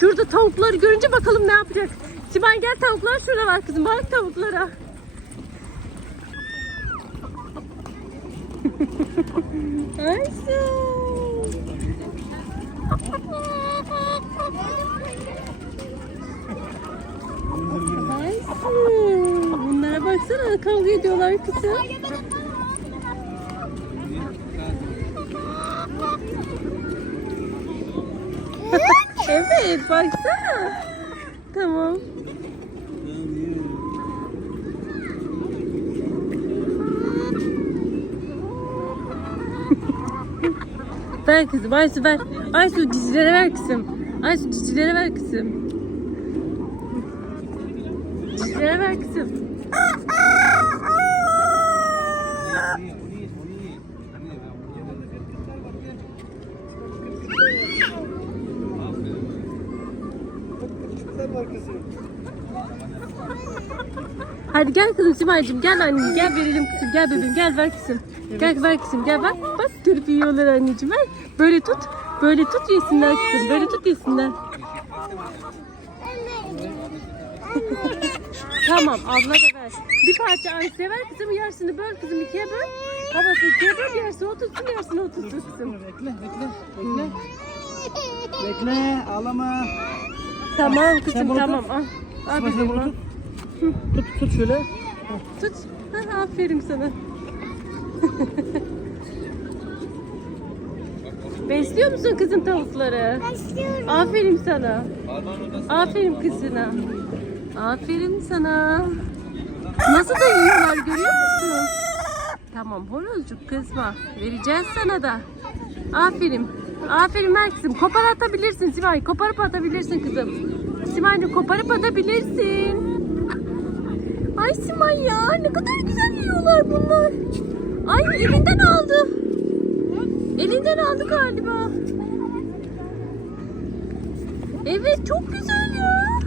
Şurada tavukları görünce bakalım ne yapacak. Sibel gel tavuklar şurada var kızım. Bak tavuklara. Ayşe. Ayşe. Bunlara baksana kavga ediyorlar kızım. Evet baksana. Tamam. ver kızım Aysu ver. Aysu cicilere ver kızım. Aysu cicilere ver kızım. Cicilere ver kızım. Hadi gel kızım Simay'cığım gel anneciğim gel verelim kızım gel bebeğim gel ver kızım. Gel ver kızım gel bak bak görüp yiyorlar anneciğim ver. Böyle tut böyle tut yesinler kızım böyle tut yesinler. tamam abla da ver. Bir parça Ayşe ver kızım yarısını böl kızım ikiye böl. Babası ikiye böl yarısı o tutsun yarısını o tutsun kızım. Bekle, bekle, bekle. Bekle, ağlama. Tamam kızım bunu tamam al. Sıma sen bunu al. tut. Tut, tut şöyle. Tut. Ha, aferin sana. Besliyor musun kızım tavukları? Başlıyorum. Aferin sana. Aferin kızına. Aferin sana. Nasıl da yiyorlar görüyor musun? Tamam horozcuk kızma. Vereceğiz sana da. Aferin. Aferin ver kızım. Kopar atabilirsin Simay. Koparıp atabilirsin kızım. Simay koparıp atabilirsin. Ay Simay ya ne kadar güzel yiyorlar bunlar. Ay elinden aldı. Elinden aldı galiba. Evet çok güzel ya.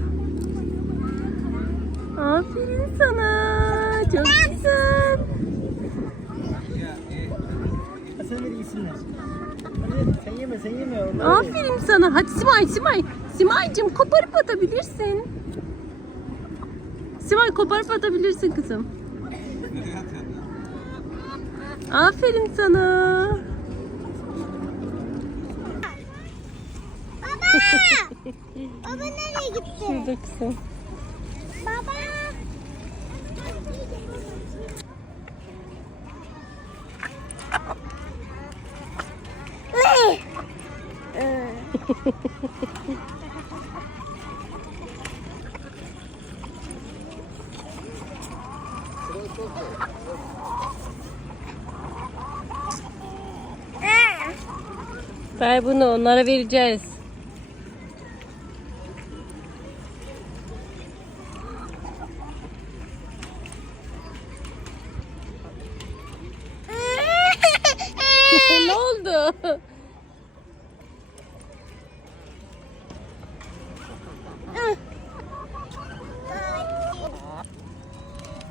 Aferin sana. Çok güzel. Sen yeme, sen yeme. Onlar ye. Aferin sana. Hadi Simay Simay. Simay'cığım koparıp atabilirsin. Simay koparıp atabilirsin kızım. Aferin sana. Baba! Baba nereye gitti? Şurada kızım. Baba! Ne? Ee, Ver bunu onlara vereceğiz. ne oldu?